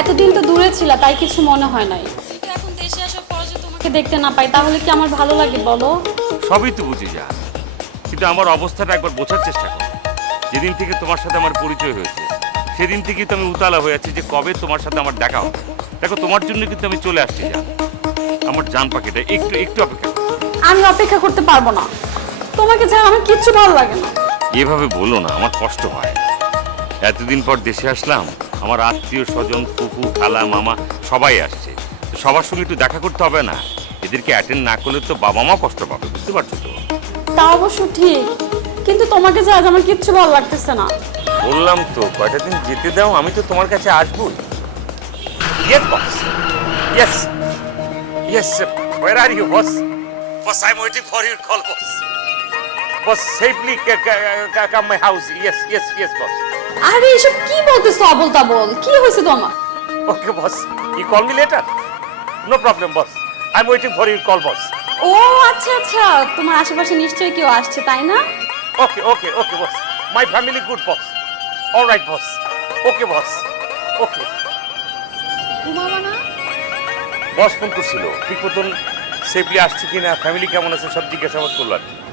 এতদিন তো দূরে ছিলা, তাই কিছু মনে হয় নাই। কিন্তু এখন দেশে আসার পর যদি তোমাকে দেখতে না পাই তাহলে কি আমার ভালো লাগে বলো? সবই তো বুঝি যা, কিন্তু আমার অবস্থাটা একবার বোঝার চেষ্টা করো। যেদিন থেকে তোমার সাথে আমার পরিচয় হয়েছে সেদিন থেকেই তো আমি উতালা হয়ে আছি যে কবে তোমার সাথে আমার দেখা হবে। দেখো তোমার জন্য কিন্তু আমি চলে আসছি যা, আমার জান পাখিটা একটু একটু অপেক্ষা করো। আমি অপেক্ষা করতে পারবো না, তোমাকে ছাড়া আমার কিচ্ছু ভালো লাগে না। এভাবে বলো না, আমার কষ্ট হয়। এতদিন পর দেশে আসলাম, আমার আত্মীয় স্বজন ফুফু খালা মামা সবাই আসছে, তো সবার সঙ্গে একটু দেখা করতে হবে না? এদেরকে অ্যাটেন্ড না করলে তো বাবা মা কষ্ট পাবে, বুঝতে পারছো তো? তা অবশ্য ঠিক, কিন্তু তোমাকে ছাড়া আজ আমার কিচ্ছু ভালো লাগতেছে না। বললাম তো কয়টা দিন যেতে দাও, আমি তো তোমার কাছে আসবোই। Yes boss, yes yes. Where are you boss? Boss I am waiting for your call boss. Boss safely come my house. Yes yes yes boss. আরে এসব কি বলতেছো আবল তাবল? কি হয়েছে তোমার? Okay boss, you call me later. No problem boss, I am waiting for your call boss. ও আচ্ছা আচ্ছা, তোমার আশেপাশে নিশ্চয়ই কেউ আসছে তাই না? Okay okay okay boss, my family good boss. Alright বস, ওকে বস, ওকে। ঘুমাবা না? বস ফোন করছিল, ঠিক মতন সেফলি আসছে কিনা, ফ্যামিলি কেমন আছে সব জিজ্ঞাসাবাদ করলো আর কি।